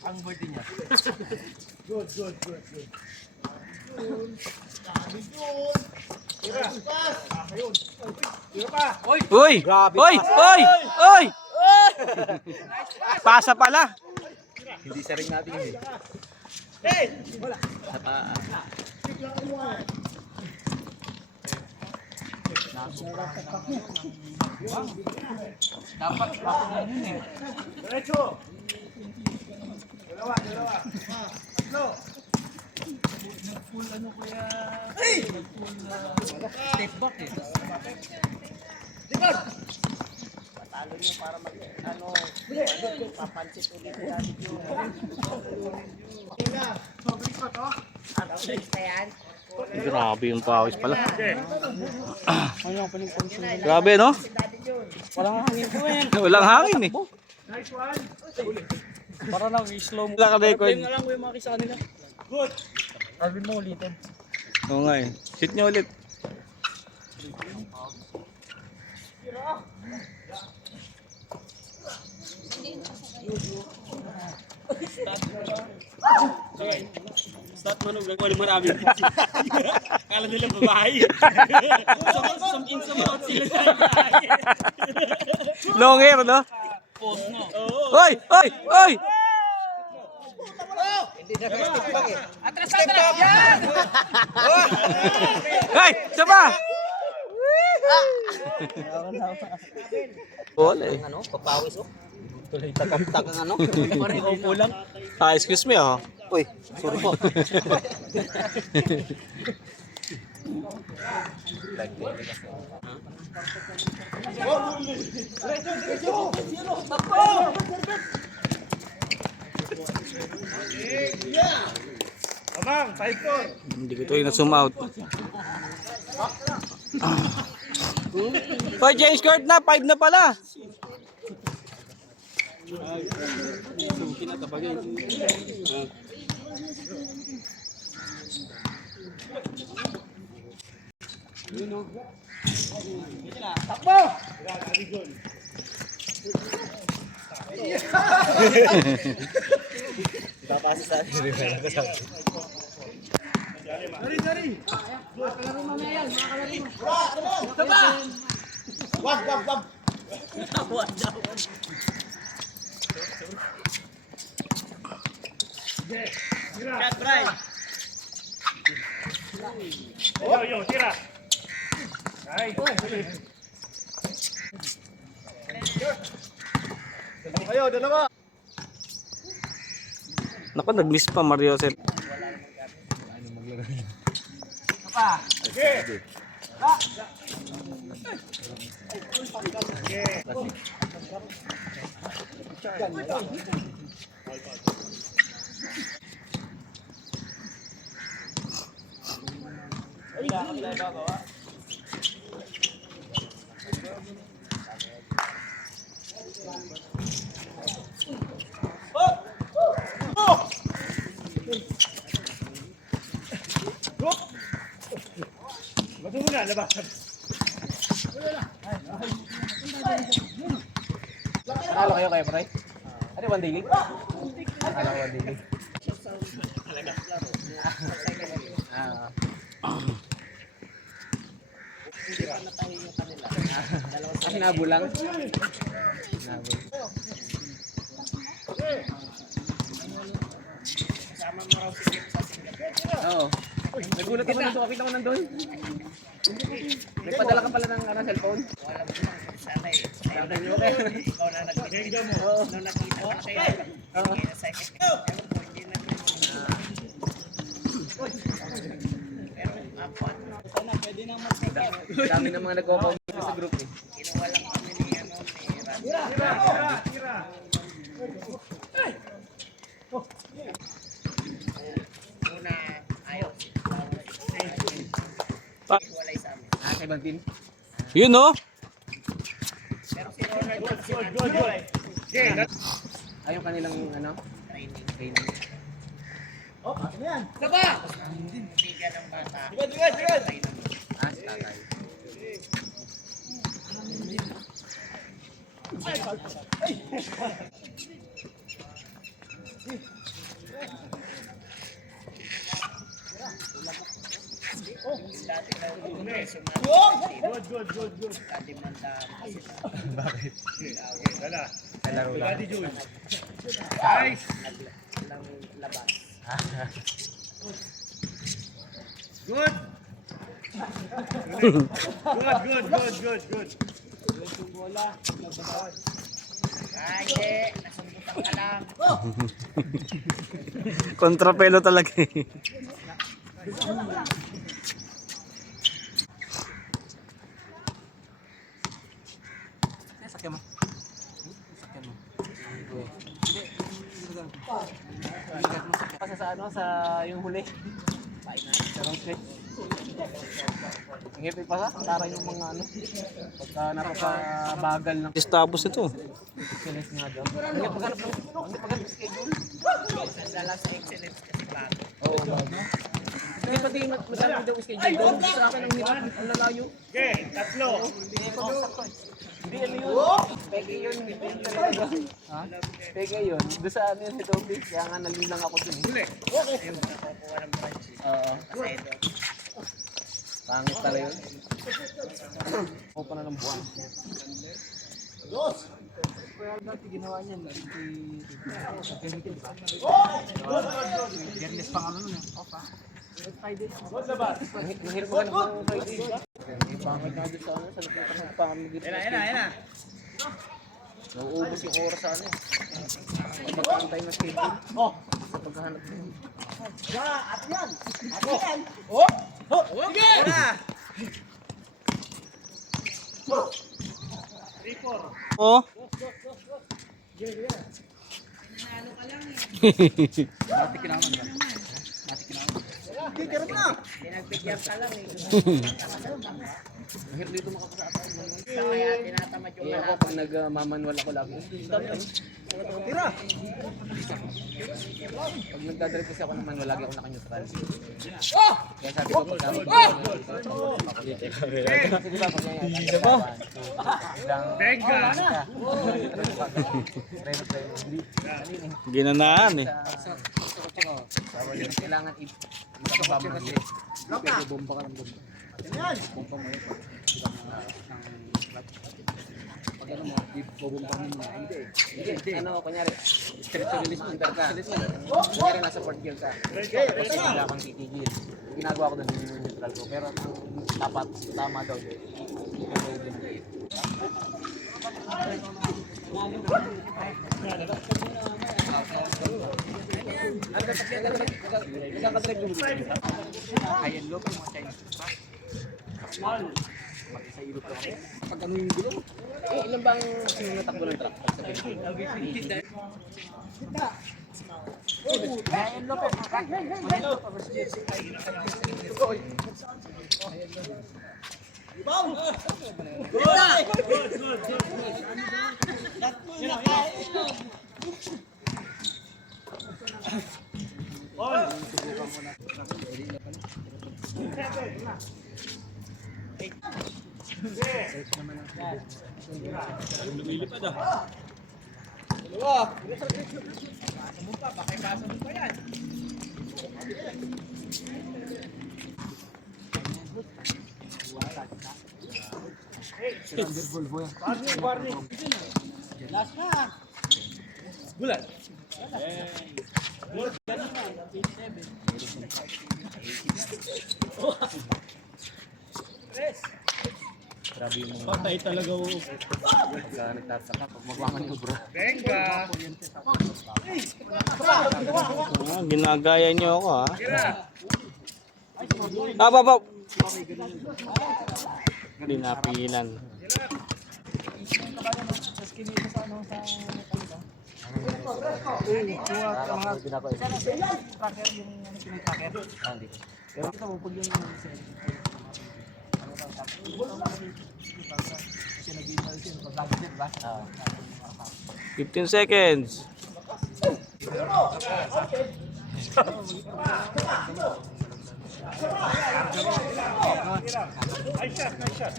Ang birthday niya. Good. Tira. Ayun. Tira pa. Uy! Grabe. Uy! Pasa pala. Hindi sa ring natin yun eh. Wala. Sa paa. Dapat ako yun eh. Diretso. Dalawa. Tatlo. Nag-full ano kuya? Nag-full step back eh. Likod! Patalo nyo para mag papansit ulit natin yung Grabe yung pawis pala. Grabe no? walang hangin ko yan. Walang hangin eh. Nice one. Para lang i-slow mo. Wala ka record. Nga lang ko yung makisa nila. Good. Alvin mo ulitin. Oo nga eh. Shoot nyo ulit. Start manog lang wala marami. Kala nila babae. Some in some out sila. Long hair no? Pause no. Oy! Hindi na step back eh. Atras. Yan. Hey! Saba! Wala eh. Ano? Papawis oh. Tuloy takap-tak ang ano. Pareho po lang. Ah, excuse me oh. Uy, sorry po. Abang, paikot. Hindi ko ito yung na-zoom out. Hoy, change court na. 5 na pala. Takbo! Papasa sa akin. Dari. Makalaro mamaya yan. Taba! Wag. Cat Bray. Yo, tira. Ay. Ayo, dalawa. Naku, nag-miss pa Mario Joseph. Apa? Okay. Muna, labasan. Nakala kayo kayo, Pray? Ano yung one-daily? Nakala ko one-daily. Kasi nabulang. Oo. Nagulat ako nito, kapit ako nandun. May padala ka pala ng cellphone? Wala mo naman, sana eh. Sabi nyo kayo. Ikaw na nag-video mo. Nung nakita ko sa'yo, hindi na sa'yo. Hindi na pero apat. Sana pwede na mag-start. Dami na mga nagko-comment sa group eh. Kinuha lang kami ni ano, ni Randy. Tira! Una, ayaw. Walay sa amin. Kay Bantin? Yun no? Pero si Ronald, good. Ay, yung kanilang ano? Training. Oh, ano yan? Saba! Bigan ng bata. Sigad! Si tatay. Kalaro lang. Nice! Good! Good. Ay, nasumbutan ka lang. Kontrapelo talaga eh. Pasa sa ano, sa yung huli. Sa long stretch. Ang hipit pa sa, tara yung mga ano. Pagka napapabagal ng Estabos ito. excellence nga daw. Hindi paghanap ng schedule. Dala sa excellence kasi bago. Oo. Hindi pati madami daw schedule. Doon sa akin ang hirap, ang lalayo. Okay, tatlo. Hindi ano yun. Peke yun. Hindi yun talaga. Ha? Peke yun. Doon sa ano yun si Toby. Kaya nga nalilang ako dun. Huli. Yung nakukuha ng branch. Oo. Kasi ito. Pangit pala yun. Ako pa na ng buwan. Kaya dati ginawa niya. Biyernes pa nga nun. Off ha? Friday. Mahirap mo ka ng Friday. Pangit nga dun sa ano. Sa napapangit. Yan na. Nauubos yung oras sa ano. Pag magkakantay ng schedule. Sa pagkahanap ng Oh. dati kinaman ba? Pinagpigyan ka lang eh. Mahirap dito makapasa ako. Kaya tinatamad yung Kaya ako malaki. pag nagmamanwal ako lagi. Tira! Pag nagdadrive kasi ako ng manual, lagi ako naka-neutral. Kaya sabi ko pag kami kasi diba pag nangyayari ba? Teka. Ginanaan eh. Sa kotse ko, kailangan magkabama kasi pwede bomba ka ng bomba. Bomba mo yun. Pag ano mo, bobomba mo hindi. Ano, kunyari, straight to release punter ka. Kunyari, nasa fourth gear ka. Tapos wala kang titigil. Ginagawa ko doon yung neutral ko. Pero ang dapat, tama daw yun. Ayan, low pa yung mga Chinese pa. Mag-isa ilog ka kami. Pag ano yung gulo? Ilan bang natakbo ng truck? Ayan, low pa. Grabe yung mga patay talaga o pagka nagtataka pag magwangan yung bro. Venga. Ah, ginagaya niyo ako ha. Baba. Dinapilan. Pero kita mo pag yung 15 seconds. Nice shot.